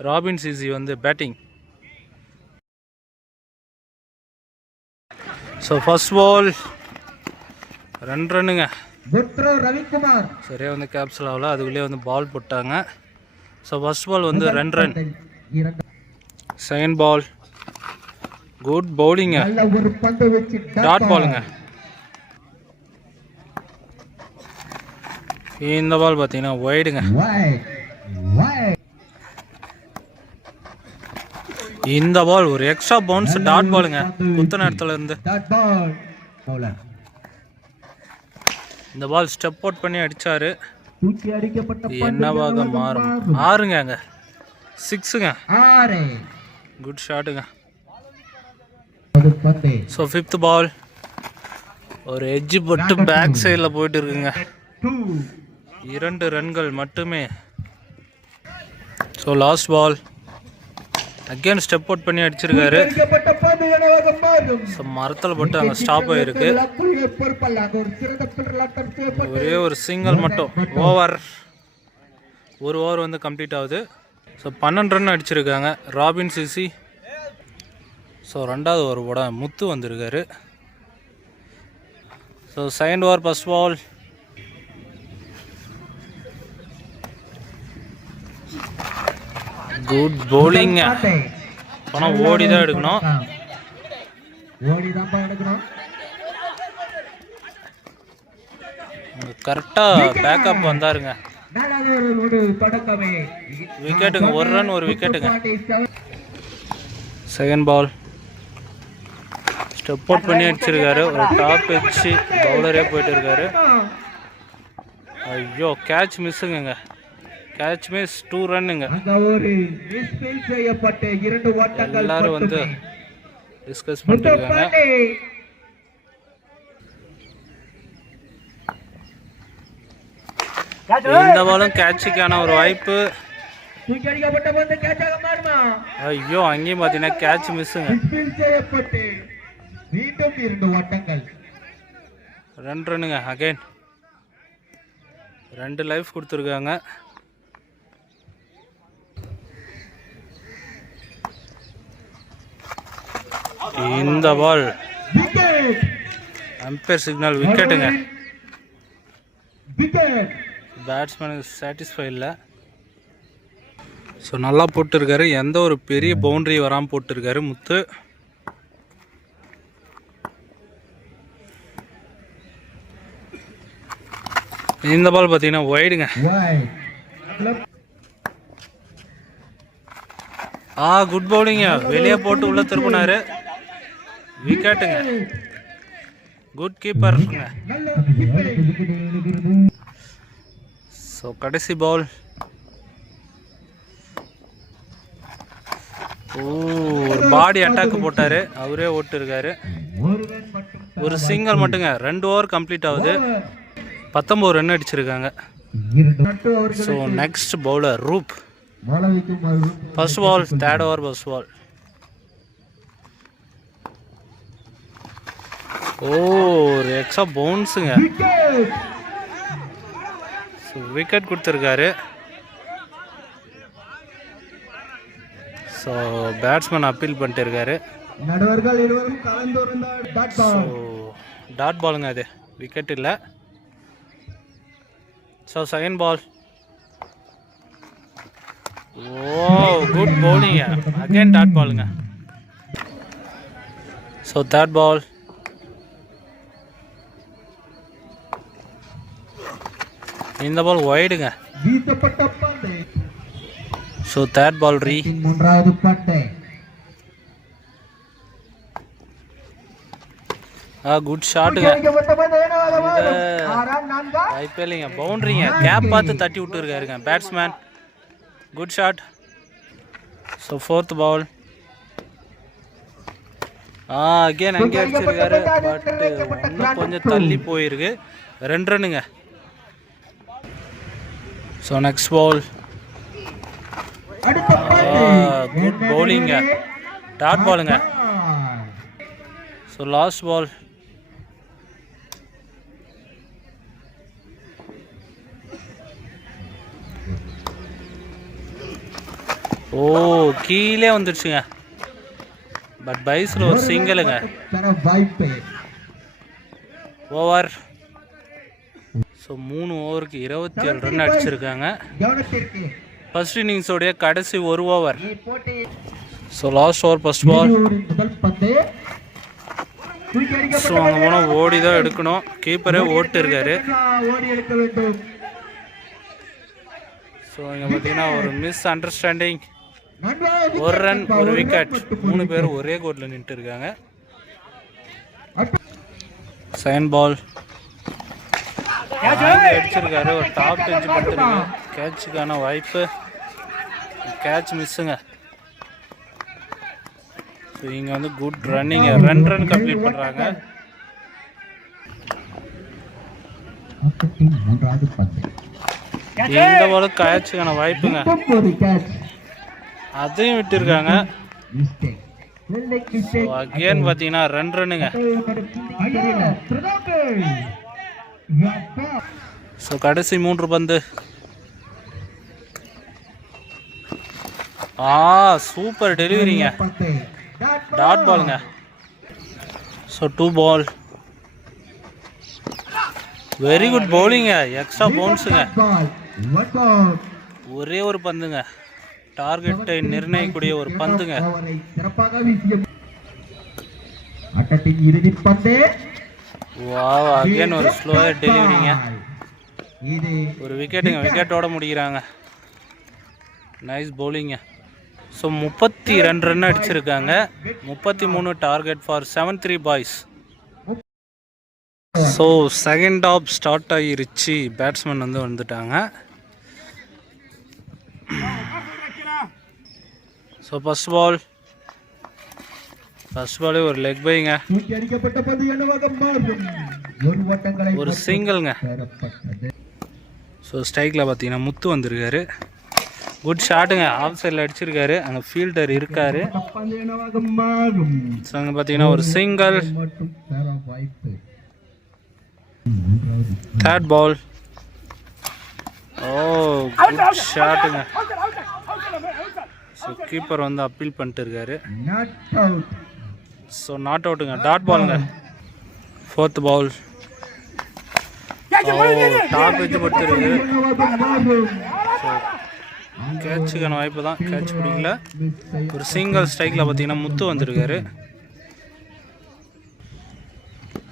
Robin CC வந்து batting so first ball ரெண்டு ரன்னுங்க ரவிக்குமார். சரியாக வந்து கேப்சல் ஆகல. அதுக்குள்ளேயே வந்து பால் போட்டாங்க. ஸோ ஃபர்ஸ்ட் பால் வந்து ரெண்டு ரன் செகண்ட் பால் குட் பவுலிங்க டாட் பாலுங்க இந்த பால் பார்த்தீங்கன்னா ஒய்டுங்க இந்த பால் ஒரு எக்ஸ்ட்ரா பவுன்ஸ் டாட் பாலுங்க குத்துன இடத்துல இருந்து. இந்த பால் ஸ்டெப் அவுட் பண்ணி அடிச்சாரு. என்னவாக மாறும்? ஆறுங்க அங்க. சிக்ஸுங்க குட் ஷாட்டுங்க ஸோ ஃபிஃப்த் பால் ஒரு எட்ஜ் போட்டு பேக் சைடில் போயிட்டு இருக்குங்க. இரண்டு ரன்கள் மட்டுமே. So last ball again step out பண்ணி அடிச்சிருக்காரு. ஸோ மரத்தில் போட்டு அங்கே ஸ்டாப் ஆயிருக்கு. ஒரே ஒரு சிங்கிள் மட்டும். ஓவர் ஒரு ஓவர் வந்து கம்ப்ளீட் ஆகுது. ஸோ பன்னெண்டு ரன் அடிச்சிருக்காங்க. ராபின் சிசி ஸோ ரெண்டாவது ஓவர் போட முத்து வந்திருக்காரு. So second over first ball good பவுலிங்க பாட்டை. ஆனால் ஓடி தான் எடுக்கணும். ஓடி தான் எடுக்கணும் கரெக்டாக பேக்கப் வந்தாருங்க. விக்கெட்டுங்க ஒரு ரன் ஒரு விக்கெட்டுங்க. செகண்ட் பால் ஸ்டெப் அவுட் பண்ணி அடிச்சிருக்காரு. ஒரு டாப் வச்சு பவுலரே போயிட்டு இருக்காரு. ஐயோ கேட்ச் மிஸ்ஸுங்க கேட்ச் மிஸ் டூ ரன்னுங்க எல்லாரும் வந்து. டிஸ்கஸ் முத்துப்பாண்டி. இந்த பாலும் கேட்சுக்கான ஒரு வாய்ப்பு. ஐயோ அங்கேயும் பார்த்தீங்கன்னா கேட்ச் மிஸ்ஸுங்க மிஸ்ஃபீல் செய்யப்பட்டு மீண்டும் இரண்டு ஓட்டங்கள். ரெண்டு ரன்னுங்க அகைன் ரெண்டு லைஃப் கொடுத்துருக்காங்க. இந்த பால் அம்பேர் சிக்னல் விக்கெட்டுங்க விக்கெட் பேட்ஸ்மேனுக்கு சாட்டிஸ்ஃபை இல்லை. ஸோ நல்லா போட்டிருக்காரு. எந்த ஒரு பெரிய பவுண்டரி வராமல் போட்டிருக்காரு முத்து. இந்த பால் பார்த்தீங்கன்னா ஒய்டுங்க ஆ குட் பவுலிங்க வெளியே போட்டு உள்ள திருப்பினாரு. விக்கெட்டுங்க குட் கீப்பர் ஸோ கடைசி பால் ஓ ஒரு பாடி அட்டாக் போட்டார். அவரே ஓட்டு இருக்காரு ஒரு சிங்கிள் மட்டுங்க. ரெண்டு ஓவர் கம்ப்ளீட் ஆகுது. பத்தொம்பது ரன் அடிச்சிருக்காங்க. So next bowler Roop first ball third over first ball oh ஒரு எக்ஸ்ட்ரா பவுன்ஸுங்க ஸோ விக்கெட் கொடுத்துருக்காரு. ஸோ பேட்ஸ்மேன் அப்பீல் பண்ணிட்டு இருக்காரு ஸோ டாட் பாலுங்க அது. விக்கெட் இல்லை. ஸோ செகண்ட் பால் ஓ குட் பவுலிங்க அகைன் டாட் பாலுங்க ஸோ தேர்ட் பால் இந்த பால் ஒய்டுங்க ஸோ தேர்ட் பால் ரீ மூன்றாவது பந்து. ஆ குட் ஷாட்டுங்க இல்லைங்க. பவுண்டரிங்க. கேப் பார்த்து தட்டி விட்டுருக்காருங்க. Batsman good shot so fourth ball ah again அங்கே அடிச்சிருக்காரு பட் இன்னும் கொஞ்சம் தள்ளி போயிருக்கு. ரெண்டு ரன்னுங்க. ஸோ நெக்ஸ்ட் பால் குட் பவுலிங்க டாட் பாலுங்க ஸோ லாஸ்ட் பால் ஓ கீழே வந்துடுச்சுங்க பட் பைஸில் ஒரு சிங்கிளுங்க ஓவர் ஸோ மூணு ஓவருக்கு இருபத்தி ஏழு ரன் அடிச்சிருக்காங்க. ஃபர்ஸ்ட் இன்னிங்ஸோடைய கடைசி ஒரு over so last over first ball so அங்கே போனால் ஓடி தான் எடுக்கணும். கீப்பரே ஓட்டு இருக்காரு ஸோ இங்கே பார்த்தீங்கன்னா ஒரு மிஸ் அண்டர்ஸ்டாண்டிங் ஒரு ரன் ஒரு விக்கெட் மூணு பேர் ஒரே கோட்டில் நின்றுட்டு இருக்காங்க. செகண்ட் பால் அடிச்சிருக்காரு. ஒரு டாப் பெஞ்சு படுத்துருக்கு கேட்சுக்கான வாய்ப்பு. கேட்ச் மிஸ்ஸுங்க ஸோ இங்கே வந்து good running run run complete பண்ணுறாங்க இந்த பால் கேட்சுக்கான வாய்ப்புங்க. அதையும் விட்டுருக்காங்க. அகேன் பார்த்தீங்கன்னா ரன் ரன்னுங்க. ஸோ கடைசி மூன்று பந்து. ஆ சூப்பர் டெலிவரிங்க. டாட் பாலுங்க so two ball very good பவுலிங்க extra பவுன்ஸுங்க ஒரே ஒரு பந்துங்க. டார்கெட்டை நிர்ணயிக்கக்கூடிய ஒரு பந்துங்க. இறுதி பந்து. வாவ் அகைன் ஒரு ஸ்லோயர் டெலிவரிங்க ஒரு விக்கெட்டுங்க விக்கெட்டோட முடிக்கிறாங்க. நைஸ் பவுலிங்க ஸோ முப்பத்தி ரெண்டு ரன் அடிச்சிருக்காங்க. முப்பத்தி மூணு target for seven three boys so second half start ஆகிருச்சு பேட்ஸ்மேன் வந்து வந்துட்டாங்க. ஸோ ஃபர்ஸ்ட் பால் ஃபர்ஸ்ட் பாலே ஒரு லெக் பைங்க தூக்கி அடிக்கப்பட்ட பந்து என்னவாக மாறும்? ஒரு வட்டங்களை ஒரு சிங்கிள்ங்க ஸோ ஸ்ட்ரைக்கில் பார்த்தீங்கன்னா முத்து வந்திருக்காரு. குட் ஷாட்டுங்க ஆஃப் சைடில் அடிச்சிருக்காரு. அங்கே ஃபீல்டர் இருக்காரு. ஸோ அங்கே பார்த்தீங்கன்னா ஒரு சிங்கிள் தேர்ட் பால் ஓ குட் ஷாட்டுங்க ஸோ கீப்பர் வந்து அப்பீல் பண்ணிட்டு இருக்காரு. ஸோ நாட் அவுட்டுங்க டாட் பாலுங்க ஃபோர்த் பால் ஓ டாப் வச்சு படுத்துருக்கு கேட்சுக்கான வாய்ப்பு தான். கேட்ச் பிடிக்கல. ஒரு சிங்கிள் ஸ்ட்ரைக்கில் பார்த்தீங்கன்னா முத்து வந்திருக்காரு.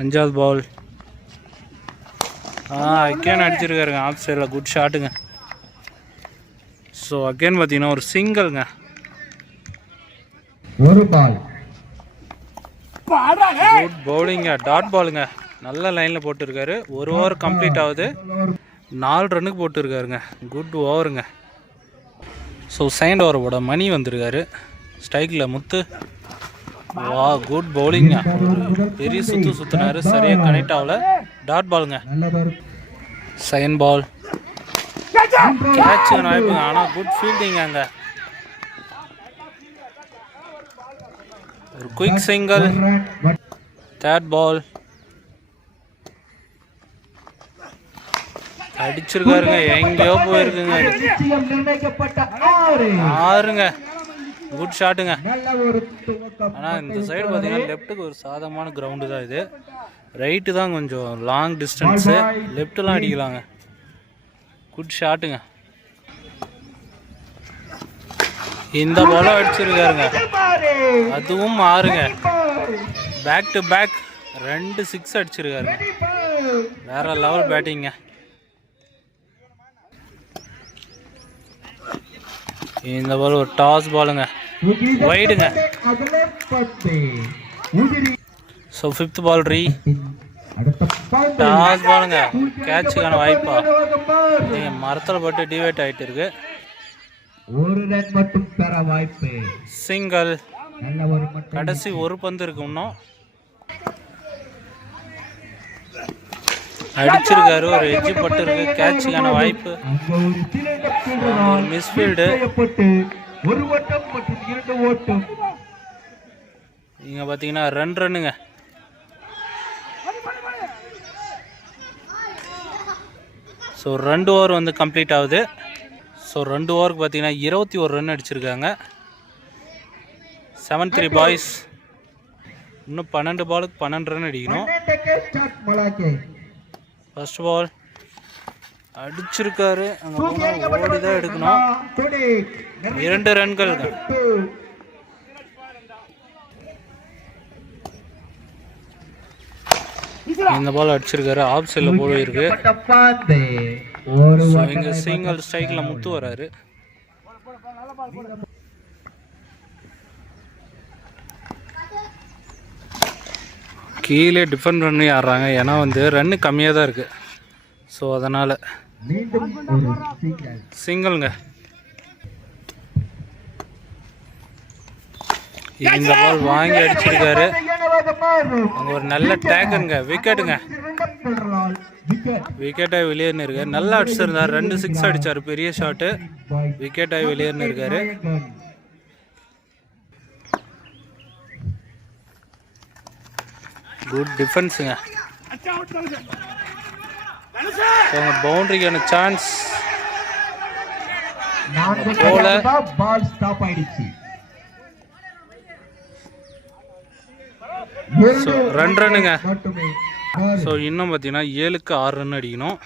அஞ்சாவது பால் ஆ அகேன் அடிச்சிருக்காருங்க. ஆஃப் சைடில் குட் ஷாட்டுங்க ஸோ அகேன் பார்த்தீங்கன்னா ஒரு சிங்கிள்ங்க ஒரு பால் குட் பவுலிங்க டாட் பாலுங்க நல்ல லைனில் போட்டிருக்காரு. ஒரு ஓவர் கம்ப்ளீட் ஆகுது. நாலு ரன்னுக்கு போட்டிருக்காருங்க. குட் ஓவருங்க ஸோ செகண்ட் ஓவரோட மணி வந்திருக்காரு. ஸ்ட்ரைக்கில் முத்து. வா குட் பவுலிங்க பெரிய சுத்து சுத்தினாரு. சரியாக கனெக்ட் ஆகல. டாட் பாலுங்க செகண்ட் பால் கேட்ச்! வாய்ப்புங்க ஆனால் குட் ஃபீல்டிங் அங்கே. ஒரு குயிக் சிங்கிள் தேர்ட் பால் அடிச்சிருக்காருங்க. எங்கேயோ போயிருக்குங்க. ஆறுங்க. குட் ஷாட்டுங்க ஆனால் இந்த சைடு பார்த்தீங்கன்னா லெஃப்ட்டுக்கு ஒரு சாதமான கிரவுண்டு தான் இது. ரைட்டு தான் கொஞ்சம் லாங் டிஸ்டன்ஸு லெஃப்ட்டுலாம் அடிக்கலாங்க. குட் ஷாட்டுங்க இந்த பாலும் அடிச்சிருக்காருங்க. அதுவும் மாறுங்க. பேக் டு பேக் ரெண்டு சிக்ஸ் அடிச்சிருக்காருங்க. வேற லெவல் பேட்டிங்க இந்த பால் ஒரு டாஸ் பாலுங்க வைடுங்க so fifth ball re toss பாலுங்க கேட்சுக்கான வாய்ப்பா. நீங்கள் மரத்தில் பட்டு டிவேட் ஆகிட்டு இருக்கு. ஒரு ரன் மட்டும் பெற வாய்ப்பு. சிங்கிள். கடைசி ஒரு பந்து இருக்கு இன்னும். அடிச்சிருக்காரு ஒரு எஜ்ஜு பட்டு இருக்கு கேட்சுக்கான வாய்ப்பு. மிஸ்ஃபீல்டு ஒரு ஓட்டம் மற்றும் இரண்டு ஓட்டம். நீங்கள் பார்த்தீங்கன்னா ரன் ரன்னுங்க ஸோ ரெண்டு ஓவர் வந்து கம்ப்ளீட் ஆகுது. ஸோ ரெண்டு ஓவருக்கு பார்த்தீங்கன்னா இருபத்தி ஒரு ரன் அடிச்சிருக்காங்க. செவன் த்ரீ பாய்ஸ் இன்னும் பன்னெண்டு பாலுக்கு பன்னெண்டு ரன் அடிக்கணும். ஃபர்ஸ்ட் பால் அடிச்சிருக்காரு. அங்கே ஓடி தான் எடுக்கணும். இரண்டு ரன்கள் தான். இந்த பால் அடிச்சிருக்காரு. ஆப் செல்ல போல இருக்கு இங்கே சிங்கிள் ஸ்ட்ரைக்கில் முத்து வராரு. கீழே டிஃபெண்ட் பண்ணி ஆடுறாங்க ஏன்னா வந்து ரன்னு கம்மியாக தான் இருக்குது ஸோ அதனால் சிங்கிள்ங்க இந்த பால் வாங்கி அடிச்சிருக்காரு. அங்கே ஒரு நல்ல டேக்குங்க விக்கெட்டுங்க விக்கெட்டாக வெளியேன்னு இருக்காரு. நல்லா அடிச்சிருந்தார் ரெண்டு சிக்ஸ் அடிச்சார். பெரிய ஷாட்டு விக்கெட்டாக வெளியேன்னு இருக்காரு. குட் டிஃபென்ஸுங்க பவுண்டரிக்கான சான்ஸ் போல. பால். ஸ்டாப் ஆயிடுச்சு ரெண்டு ரன்னுங்க ஸோ இன்னும் பார்த்தீங்கன்னா ஏழுக்கு ஆறு ரன் அடிக்கணும்.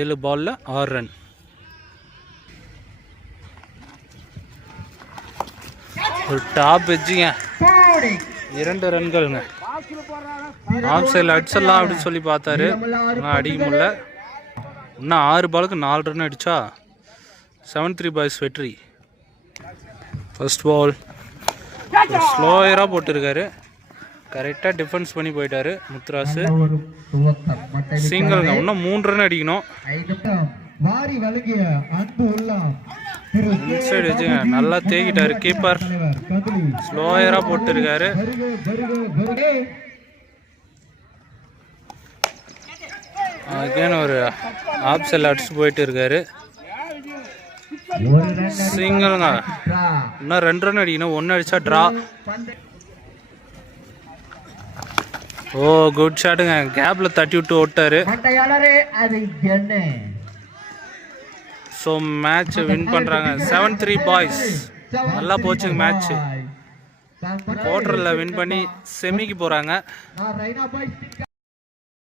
ஏழு பாலில் ஆறு ரன் ஒரு டாப் வச்சுங்க இரண்டு ரன்கள்ங்க. ஆஃப் சைடில் அடிச்சிடலாம் அப்படின்னு சொல்லி பார்த்தாரு. ஆனால் அடிக்க முடியல. இன்னும் ஆறு பாலுக்கு நாலு ரன் அடிச்சா செவன் த்ரீ பாய்ஸ் வெற்றி. ஃபர்ஸ்ட் பால் ஸ்லோயராக போட்டிருக்காரு. கரெக்டாக டிஃபென்ஸ் பண்ணி போயிட்டாரு மட்டை சிங்கிள்ங்க இன்னும் மூணு ரன் அடிக்கணும். வச்சுங்க நல்லா தேக்கிட்டாரு கீப்பர் ஸ்லோயராக போட்டிருக்காரு. அகைன் ஒரு ஆப் செல் அடிச்சு போயிட்டு இருக்காரு. சிங்கிள்ங்க இன்னும் ரெண்டு ரன் அடிக்கணும். ஒன்று அடிச்சா ட்ரா ஓ குட் ஷாட்டுங்க கேப்பில் தட்டி விட்டு ஓட்டாரு. ஸோ மேட்ச் வின் பண்ணுறாங்க செவன் த்ரீ பாய்ஸ் நல்லா போச்சுங்க மேட்ச் குவார்டரில் வின் பண்ணி செமிக்கு போகிறாங்க பாய்ஸ்